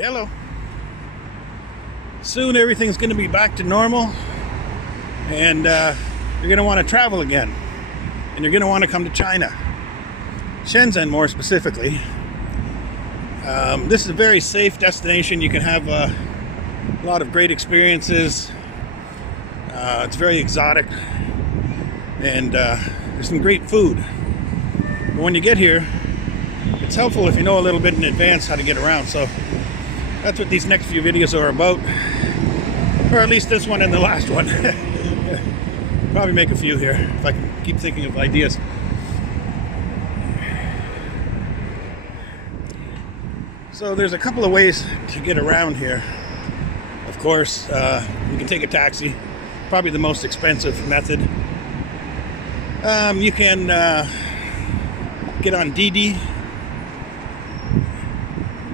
Hello. Soon everything's going to be back to normal, and you're going to want to travel again, and you're going to want to come to China, Shenzhen more specifically. This is a very safe destination. You can have a lot of great experiences. It's very exotic, and there's some great food. But when you get here, it's helpful if you know a little bit in advance how to get around. So that's what these next few videos are about, or at least this one and the last one. Probably make a few here if I can keep thinking of ideas. So there's a couple of ways to get around here. Of course, you can take a taxi, probably the most expensive method. You can get on Didi.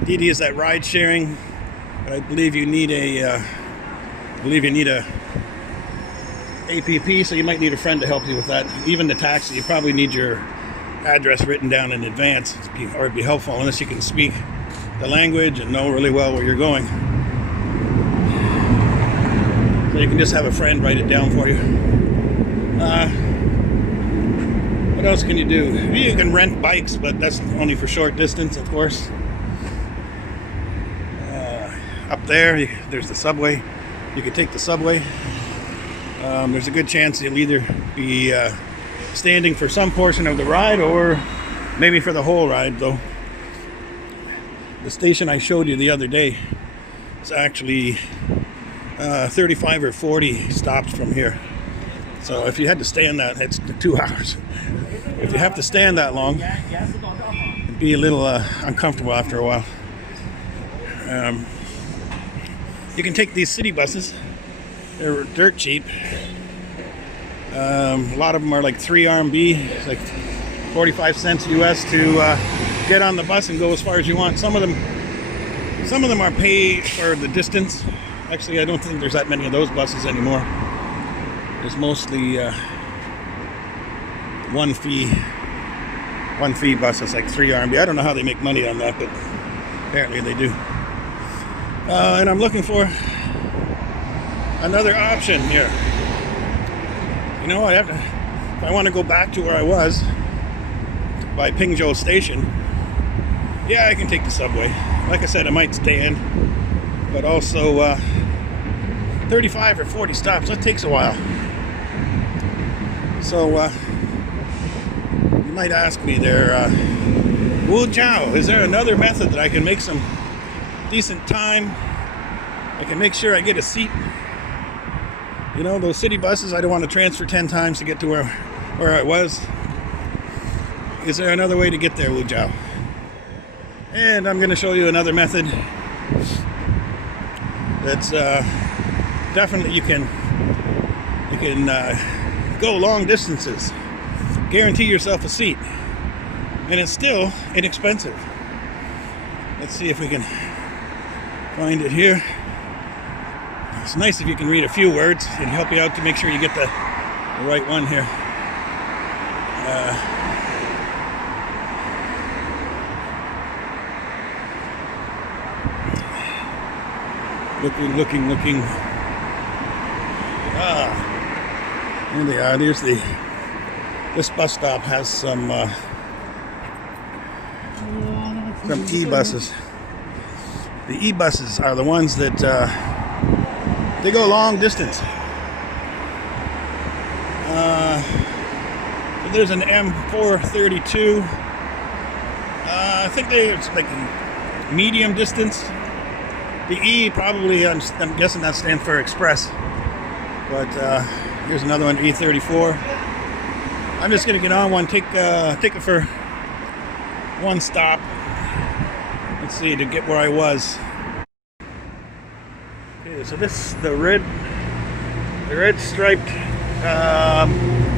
Didi is that ride sharing, but I believe you need a app, so you might need a friend to help you with that. Even the taxi, you probably need your address written down in advance, or it'd be helpful unless you can speak the language and know really well where you're going. So you can just have a friend write it down for you. What else can you do? You can rent bikes, but that's only for short distance, of course. Up there's the subway. You can take the subway. There's a good chance you'll either be standing for some portion of the ride or maybe for the whole ride, though. The station I showed you the other day is actually 35 or 40 stops from here. So if you had to stand that, it's 2 hours. If you have to stand that long, it'd be a little uncomfortable after a while. You can take these city buses. They're dirt cheap. A lot of them are like 3 RMB, it's like 45 cents US to get on the bus and go as far as you want. Some of them are paid for the distance. Actually, I don't think there's that many of those buses anymore. There's mostly one fee buses, like 3 RMB. I don't know how they make money on that, but apparently they do. And I'm looking for another option here. You know, if I want to go back to where I was by Pingzhou Station, yeah, I can take the subway. Like I said, I might stand, but also 35 or 40 stops, that takes a while. So you might ask me there, Wu Jiao, is there another method that I can make some decent time? I can make sure I get a seat. You know, those city buses, I don't want to transfer 10 times to get to where I was. Is there another way to get there, Wu Jiao? And I'm going to show you another method that's definitely you can go long distances, guarantee yourself a seat, and it's still inexpensive. Let's see if we can find it here. It's nice if you can read a few words and help you out to make sure you get the right one here. Looking. Here they are. This bus stop has some e-buses. The e-buses are the ones that they go long distance. There's an M432. I think it's like medium distance. The E probably, I'm guessing that stands for express. But here's another one, E34. I'm just gonna get on one, take it for one stop. Let's see, to get where I was. Okay, so this the red striped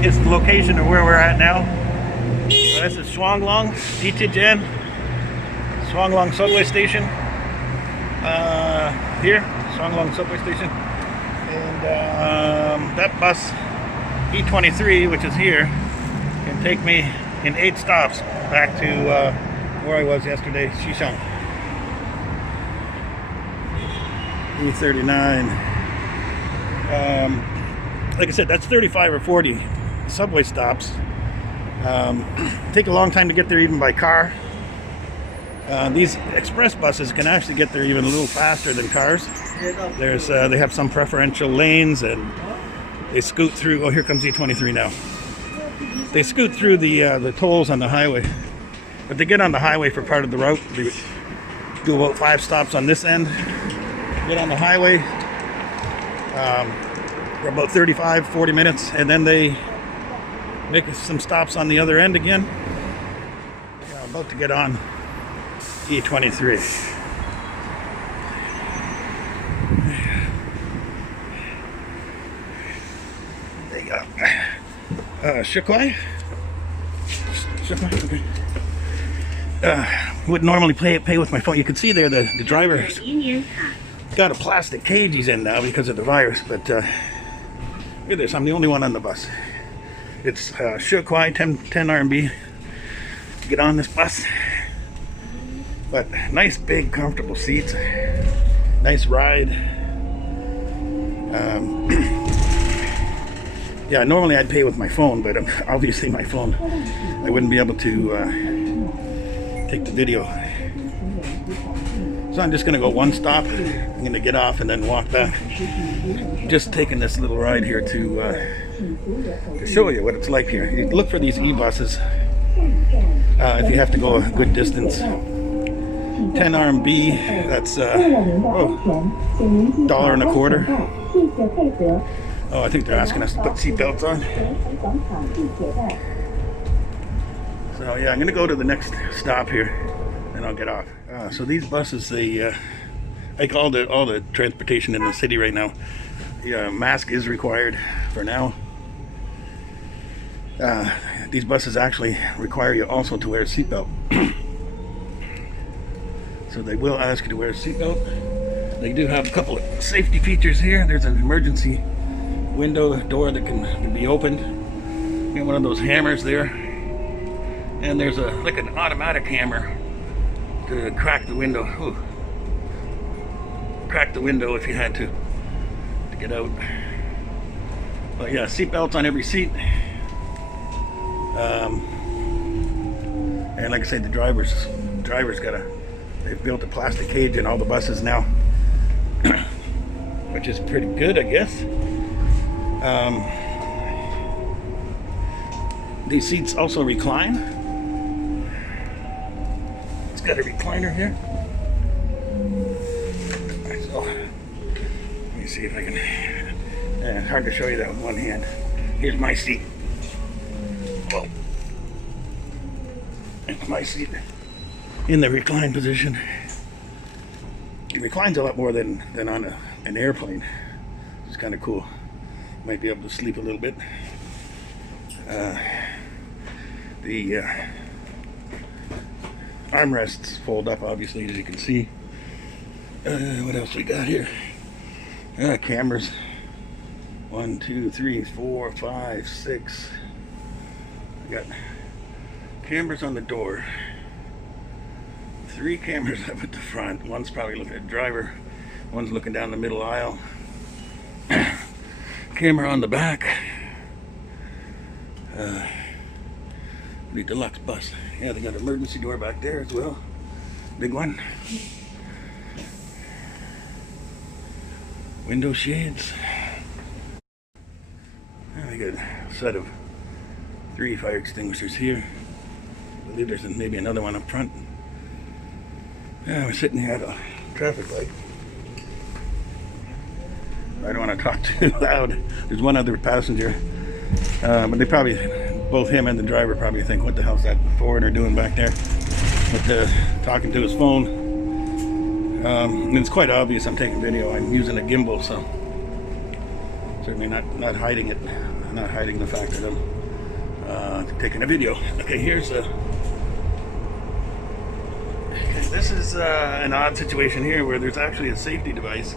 is the location of where we're at now. So this is Shuanglong, Ditijan, Shuanglong subway station. Here, Shuanglong subway station, and that bus E23, which is here, can take me in 8 stops back to where I was yesterday, Xishan. E39. Like I said, that's 35 or 40 subway stops. Take a long time to get there even by car. These express buses can actually get there even a little faster than cars. They have some preferential lanes, and they scoot through. Oh, here comes E23 now. They scoot through the tolls on the highway, but they get on the highway for part of the route. They do about 5 stops on this end, get on the highway for about 35-40 minutes, and then they make some stops on the other end again. Yeah, I'm about to get on E23. There you go. Shikwai? Okay. Would normally pay with my phone. You can see there the driver's got a plastic cage he's in now because of the virus, but look at this, I'm the only one on the bus. It's Shikwai, 10 RMB to get on this bus. But nice, big, comfortable seats. Nice ride. Yeah, normally I'd pay with my phone, but obviously my phone, I wouldn't be able to take the video. So I'm just going to go one stop. I'm going to get off and then walk back. Just taking this little ride here to show you what it's like here. You look for these e-buses if you have to go a good distance. 10 RMB, that's $1.25. Oh, I think they're asking us to put seatbelts on. So yeah, I'm going to go to the next stop here, and I'll get off. So these buses, they like all the transportation in the city right now. The mask is required for now. These buses actually require you also to wear a seatbelt. So they will ask you to wear a seatbelt. They do have a couple of safety features here. There's an emergency window door that can be opened. You got one of those hammers there, and there's like an automatic hammer to crack the window. Ooh. Crack the window if you had to get out. But yeah, seatbelts on every seat. And like I said, the drivers they've built a plastic cage in all the buses now, which is pretty good, I guess. These seats also recline. It's got a recliner here. So, let me see if I can. It's hard to show you that with one hand. Here's my seat. Well, it's my seat in the recline position. It reclines a lot more than on an airplane. It's kind of cool. Might be able to sleep a little bit. The armrests fold up, obviously, as you can see. What else we got here? Cameras. 1, 2, 3, 4, 5, 6. I got cameras on the door. 3 cameras up at the front. One's probably looking at the driver. One's looking down the middle aisle. Camera on the back. The deluxe bus. Yeah, they got an emergency door back there as well. Big one. Window shades. They got a set of 3 fire extinguishers here. I believe there's maybe another one up front. Yeah, we're sitting here at a traffic light. I don't want to talk too loud. There's one other passenger, but they probably, both him and the driver probably think, what the hell's that foreigner doing back there? But talking to his phone. And it's quite obvious I'm taking video. I'm using a gimbal, so certainly not hiding it. I'm not hiding the fact that I'm taking a video. Okay, here's this is an odd situation here where there's actually a safety device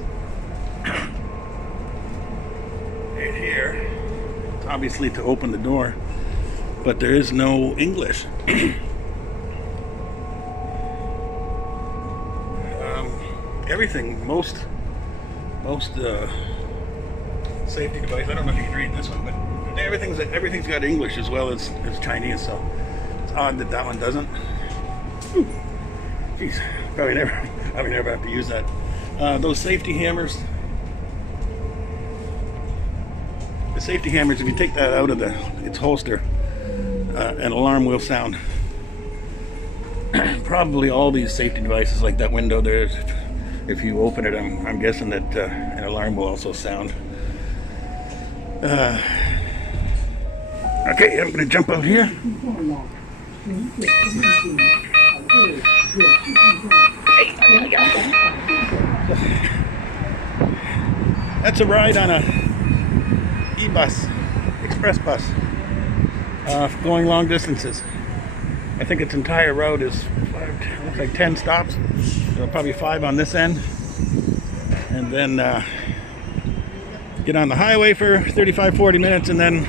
right here. It's obviously to open the door, but there is no English. most safety device. I don't know if you can read this one, but everything's got English as well as Chinese, so it's odd that that one doesn't. Ooh. Jeez, probably never have to use that. Those safety hammers. The safety hammers, if you take that out of its holster, an alarm will sound. Probably all these safety devices, like that window there, if you open it, I'm guessing that an alarm will also sound. Okay, I'm going to jump out here. That's a ride on a e-bus, express bus, going long distances. I think its entire route is looks like 10 stops. So probably 5 on this end, and then get on the highway for 35-40 minutes, and then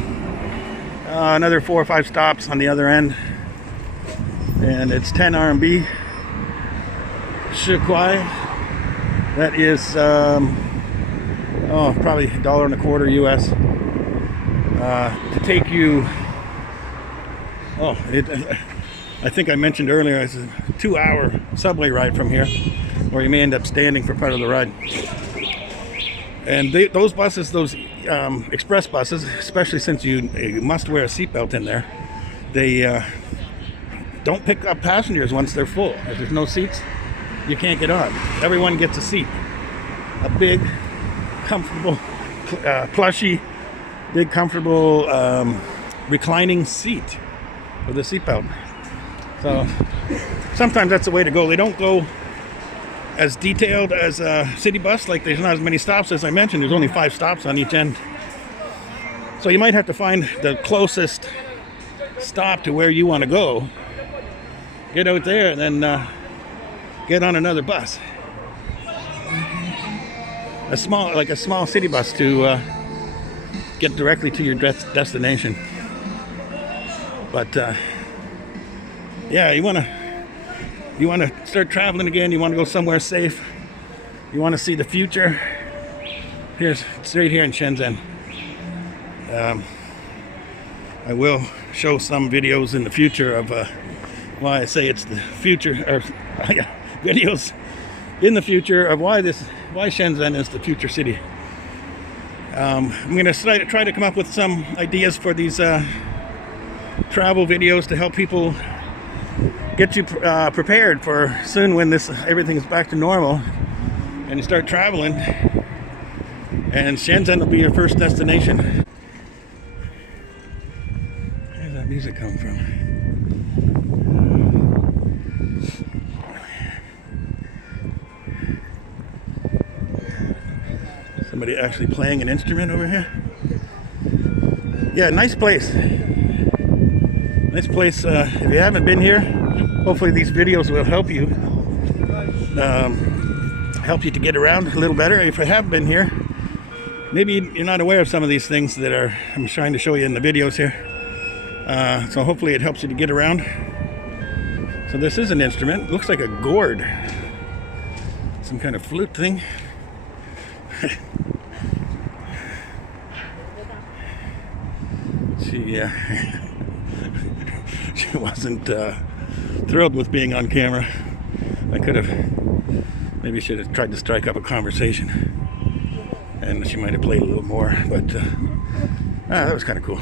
another 4 or 5 stops on the other end. And it's 10 RMB. Shikwai. That is probably $1.25 US to take you. I think I mentioned earlier it's a 2-hour subway ride from here, where you may end up standing for part of the ride. And those buses, those express buses, especially since you must wear a seatbelt in there, they don't pick up passengers once they're full. If there's no seats, you can't get on. Everyone gets a seat. A big, comfortable, plushy, big, comfortable, reclining seat with a seatbelt. So sometimes that's the way to go. They don't go as detailed as a city bus. Like, there's not as many stops as I mentioned. There's only 5 stops on each end. So you might have to find the closest stop to where you want to go. Get out there and then get on another bus. A small city bus to get directly to your destination. But yeah, you want to start traveling again. You want to go somewhere safe. You want to see the future. It's right here in Shenzhen. I will show some videos in the future of why I say it's the future, or videos in the future of why Shenzhen is the future city. I'm going to try to come up with some ideas for these travel videos to help people get you prepared for soon, when everything is back to normal and you start traveling, and Shenzhen will be your first destination. Where's that music come from? Somebody actually playing an instrument over here. Yeah, nice place. Nice place. If you haven't been here, hopefully these videos will help you to get around a little better. If you have been here, maybe you're not aware of some of these things that I'm trying to show you in the videos here. So hopefully it helps you to get around. So this is an instrument. It looks like a gourd. Some kind of flute thing. She wasn't thrilled with being on camera. Maybe should have tried to strike up a conversation, and she might have played a little more, but that was kind of cool.